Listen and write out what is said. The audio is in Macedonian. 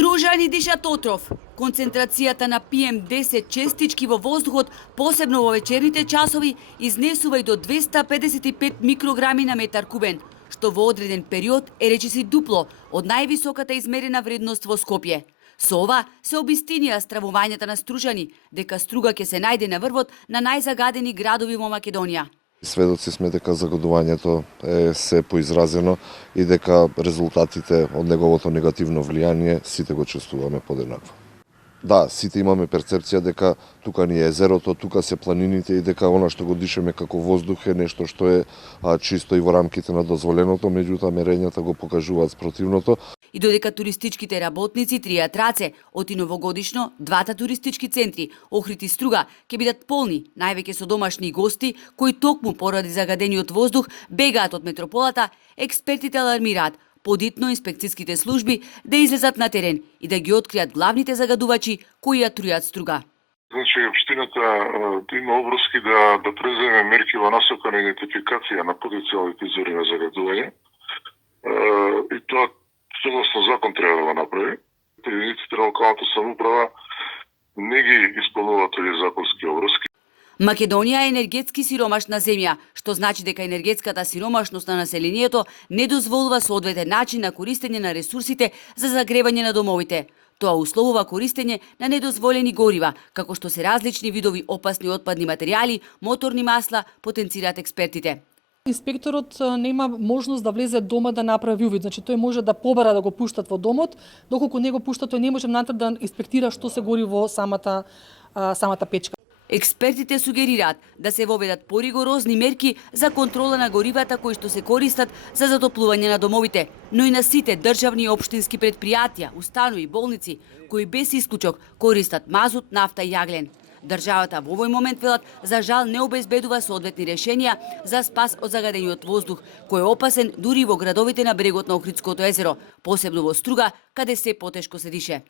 Стружани дишат отров. Концентрацијата на PM10 честички во воздухот, посебно во вечерните часови, изнесува и до 255 микрограми на метар кубен, што во одреден период е речиси дупло од највисоката измерена вредност во Скопје. Со ова се обистинија стравувањата на Стружани, дека струга ќе се најде на врвот на најзагадени градови во Македонија. Сведоци сме дека загадувањето е се поизразено и дека резултатите од неговото негативно влијание сите го чувствуваме подеднакво. Да, сите имаме перцепција дека тука ни е езерото, тука се планините и дека она што го дишеме како воздух е нешто што е чисто и во рамките на дозволеното, меѓутоа мерењата го покажуваат спротивното. И додека туристичките работници тријат раце, оти новогодишно, двата туристички центри, Охрид и Струга, ќе бидат полни, највеќе со домашни гости, кои токму поради загадениот воздух бегаат од метрополата, експертите алармираат подитно инспекцијските служби да излезат на терен и да ги откријат главните загадувачи кои ја трујат Струга. Значи, општината има обврски да преземе мерки во насока на идентификација на потенцијалните извори на загадување. И тоа согласно закон треба да го направи. Единиците на локалната самоуправа не ги исполнуваат овие законски обврски. Македонија е енергетски сиромашна земја, што значи дека енергетската сиромашност на населението не дозволува соодветен начин на користење на ресурсите за загревање на домовите. Тоа условува користење на недозволени горива, како што се различни видови опасни отпадни материјали, моторни масла, потенцираат експертите. Инспекторот нема можност да влезе дома да направи увид, значи тој може да побара да го пуштат во домот, доколку не го пушта, тој не може внатре да инспектира што се гори во самата печка. Експертите сугерираат да се воведат поригорозни мерки за контрола на горивата кои што се користат за затоплување на домовите, но и на сите државни и општински предпријатија, установи, болници, кои без исклучок користат мазут, нафта и јаглен. Државата во овој момент, велат, за жал не обезбедува соодветни решенија за спас од загадениот воздух, кој е опасен дури во градовите на брегот на Охридското езеро, посебно во Струга, каде се потешко се дише.